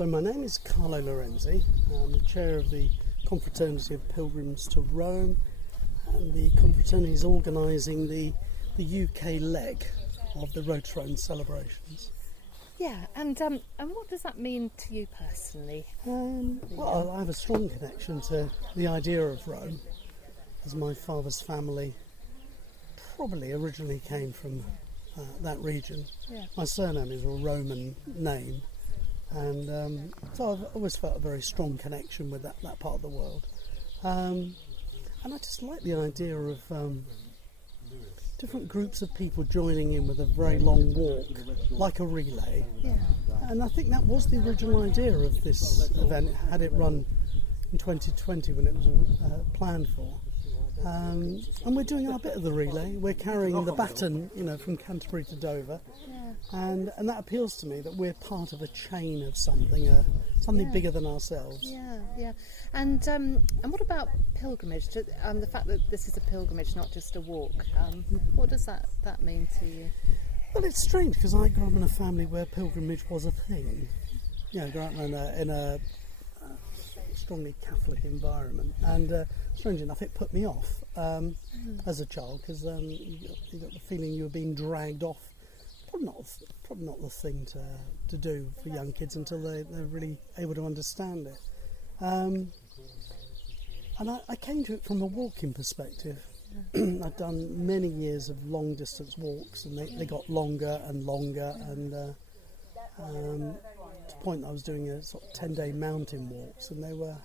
So my name is Carlo Laurenzi. I'm the chair of the Confraternity of Pilgrims to Rome, and the Confraternity is organising the UK leg of the Road to Rome celebrations. Yeah, and what does that mean to you personally? Well, I have a strong connection to the idea of Rome, as my father's family probably originally came from that region. Yeah. My surname is a Roman name, and so I've always felt a very strong connection with that part of the world. And I just like the idea of different groups of people joining in with a very long walk, like a relay. Yeah. And I think that was the original idea of this event, had it run in 2020 when it was planned for. And we're doing our bit of the relay. We're carrying the baton, from Canterbury to Dover. Yeah. And that appeals to me, that we're part of a chain of something bigger than ourselves. Yeah. And what about pilgrimage? The fact that this is a pilgrimage, not just a walk. What does that mean to you? Well, it's strange because I grew up in a family where pilgrimage was a thing. I grew up in a strongly Catholic environment, and strange enough, it put me off as a child because you got the feeling you were being dragged off. Probably not the thing to do for young kids until they're really able to understand it. And I came to it from a walking perspective. I'd done many years of long distance walks, and they got longer and longer, and to the point that I was doing a sort of 10-day mountain walks, and they were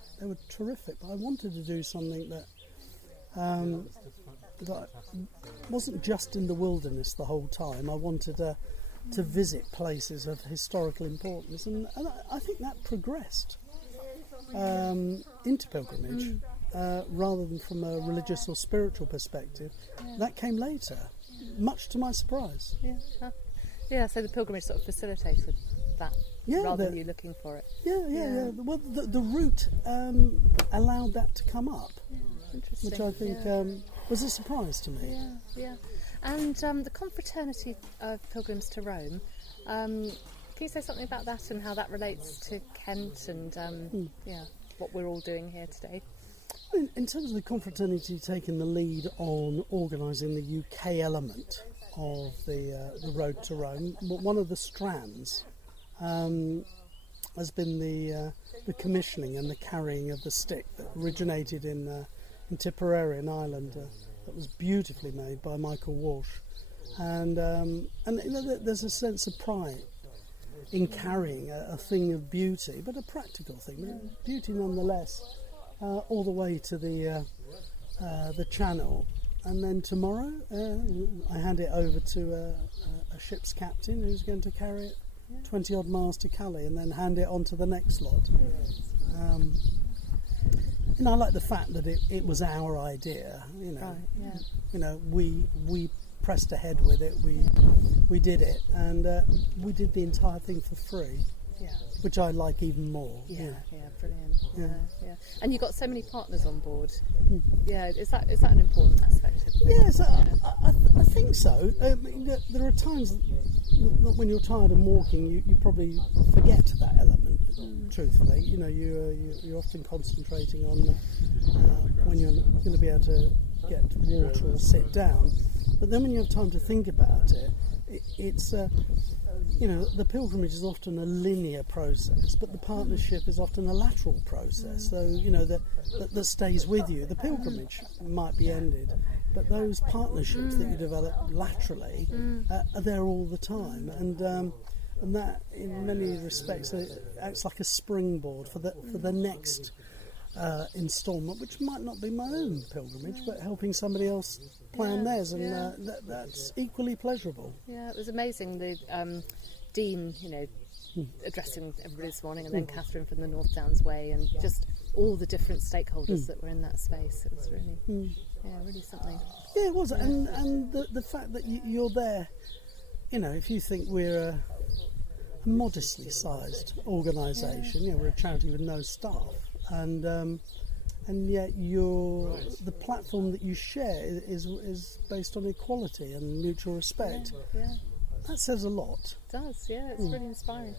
terrific. But I wanted to do something that wasn't just in the wilderness the whole time. I wanted to visit places of historical importance, and I think that progressed into pilgrimage rather than from a religious or spiritual perspective. Yeah. That came later, much to my surprise. Yeah. So the pilgrimage sort of facilitated that rather than you looking for it. Yeah. Well, the route allowed that to come up, which I think was a surprise to me. Yeah. And the Confraternity of Pilgrims to Rome, can you say something about that and how that relates to Kent and what we're all doing here today? In terms of the Confraternity taking the lead on organising the UK element of the Road to Rome, one of the strands has been the commissioning and the carrying of the stick that originated in Tipperary in Ireland. That was beautifully made by Michael Walsh, and there's a sense of pride in carrying a thing of beauty, but a practical thing, but beauty nonetheless, all the way to the Channel. And then tomorrow I hand it over to a ship's captain who's going to carry it 20 odd miles to Calais and then hand it on to the next lot. I like the fact that it was our idea. We pressed ahead with it. We did it, and we did the entire thing for free. Yeah. Which I like even more. Yeah, brilliant. Yeah. And you've got so many partners on board. Yeah, is that an important aspect of it? Yes, I think so. There are times when you're tired of walking, you probably forget that element. Truthfully, you're often concentrating on when you're going to be able to get water or sit down. But then when you have time to think about it, it's the pilgrimage is often a linear process, but the partnership is often a lateral process. So that stays with you. The pilgrimage might be ended, but those partnerships that you develop laterally are there all the time, and that in many respects acts like a springboard for the next instalment, which might not be my own pilgrimage, but helping somebody else plan theirs, and that's equally pleasurable. Yeah, it was amazing, the Dean, addressing everybody this morning, and then Catherine from the North Downs Way, and just all the different stakeholders that were in that space. It was really, really something. Yeah, it was, and the fact that you're there, if you think we're a modestly sized organisation, we're a charity with no staff, and yet the platform that you share is based on equality and mutual respect. Yeah. That says a lot. It does, it's really inspiring.